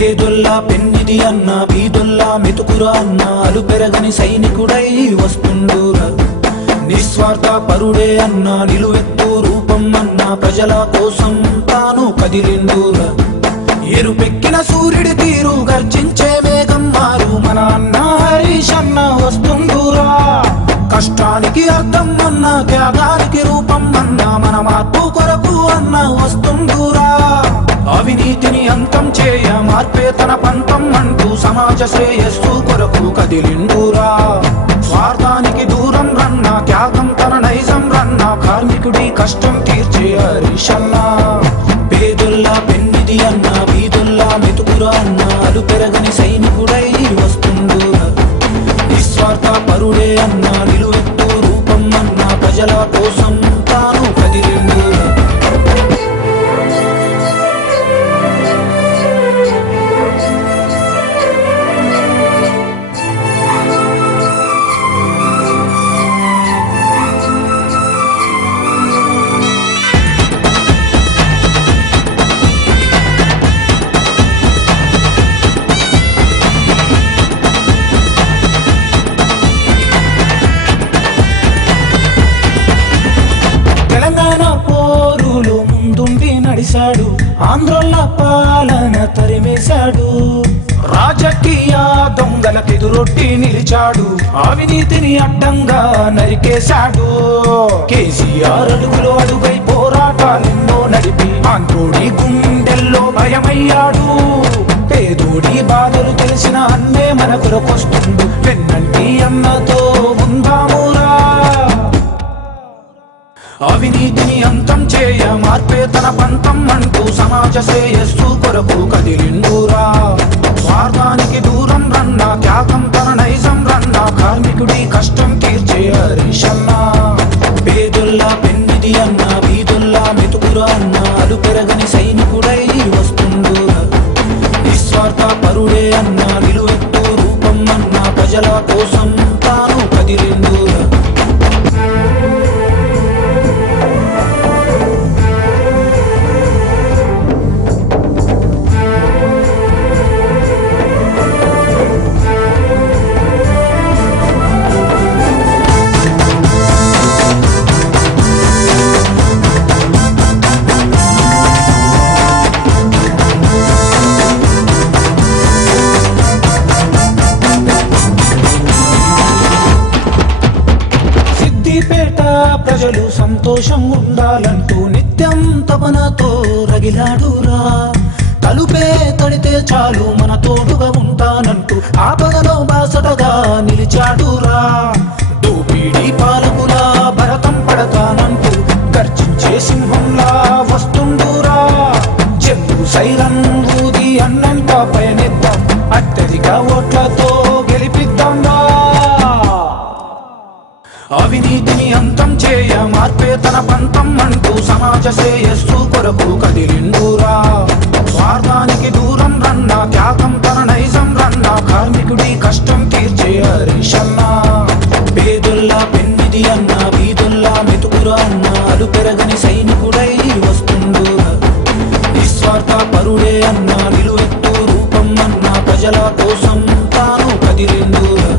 పేదొల్లా పెన్నిది అన్న బీదొల్లా మెతుకురా అన్న అలు పెరగని సైనికుడై వస్తుండురా. నిస్వార్థ పరుడే అన్న నిలువెత్తు రూపం అన్న ప్రజల కోసం తాను కదిలిండురా. ఎరుపెక్కిన సూర్యుడి తీరు గర్జించే మేఘం మారు మన అన్న హరీష్ అన్న వస్తుండురా. కష్టానికి అర్థం అన్న త్యాగానికి రూపం అన్న మన మార్పు కొరకు అన్న వస్తుండురా. అవినీతిని అంతం చేయ మార్పే తన పంతం అంటూ సమాజ శ్రేయస్సు కొరకు కదిలిండురా. స్వార్థానికి దూరం రన్న త్యాగం తన నైజం రన్న కార్మికుడి కష్టం తీర్చే హరీష్ అన్న. పేదొల్లా పెన్నిది అన్న బీదొల్లా మెతుకురా అన్న అలు పెరగని సైనికుడై వస్తుండురా. నిస్వార్థ పరుడే అన్న నిలువెత్తు రూపం అన్న ప్రజల కోసం తాను కదిలిండురా. తెలంగాణ పోరులు ముందుండి నడిశాడు, ఆంధ్రుల పాలన తరిమేశాడు. రాజకీయ దొంగలకెదురొట్టి నిలిచాడు, అవినీతిని అడ్డంగా నరికేశాడు. కేసీఆర్ అడుగులో అడుగై పోరాటాలెన్నో నడిపి ఆంధ్రుడి గుండెల్లో భయమయ్యాడు. పేదోడి బాధలు తెలిసిన అన్నే మన కొరకొస్తుండు, వెన్నంటి అన్నతో ఉందామురా. అవినీతిని అంతం చేయ మార్పే తన పంతం అంటూ సమాజ శ్రేయస్సు కొరకు కదిలిండురా. స్వార్థానికి దూరం రన్న త్యాగం తన నైజం రన్న కార్మికుడి కష్టం తీర్చే హరీష్ అన్న. పేదొల్లా పెన్నిది అన్న బీదొల్లా మెతుకురా అన్న అలు పెరగని సైనికుడై వస్తుండురా. నిస్వార్థ పరుడే అన్న నిలువెత్తు రూపం అన్న ప్రజల కోసం తాను కదిలిండురా. ప్రజలు సంతోషం ఉండాలంటూ నిత్యం తపనతో రగిలాడురా. తలుపే తడితే చాలు మన తోడుగా ఉంటానంటూ ఆపదలో బాసటగా నిలిచాడురా. దోపిడీ పాలకుల భరతం పడతానంటూ గర్జించే సింహంలా వస్తుండురా. జంతు సైరన్ ఊది అన్నంత పయనిద్దాం, అత్యధిక ఓట్లతో గెలిపిద్దాంరా. అవినీతిని అంతం చేయ మార్పే తన పంతం అంటూ సమాజ శ్రేయస్సు కొరకు కదిలిండురా. స్వార్థానికి దూరం రన్న త్యాగం తన నైజం రన్న కార్మికుడి కష్టం తీర్చే హరీష్ అన్న. పేదొల్లా పెన్నిది అన్న బీదొల్లా మెతుకురా అన్న అలు పెరగని సైనికుడై వస్తుండురా. నిస్వార్థ పరుడే అన్న నిలువెత్తు రూపం అన్న ప్రజల కోసం తాను కదిలిండురా.